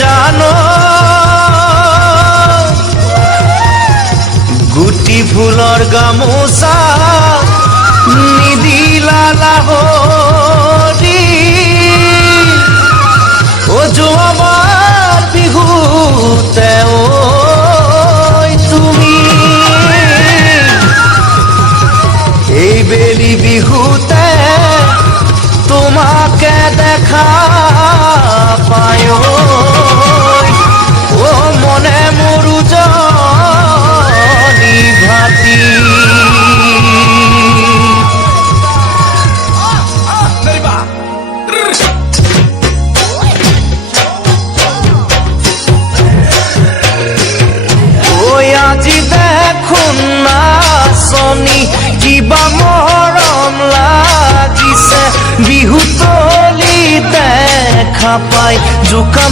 জানো গুটি ফুলৰ গামোচা নিদিলা লাহৰি ও যোৱাবাৰ বিহুতে তুমি এই বেলি বিহুতে তোমাকে দেখা পায় ও মনে মরু জনি ভাতি ওই আজি দেখোন নাচনি কিবা মৰম লাগিছে বিহুতলি দেখা পাই জোকাম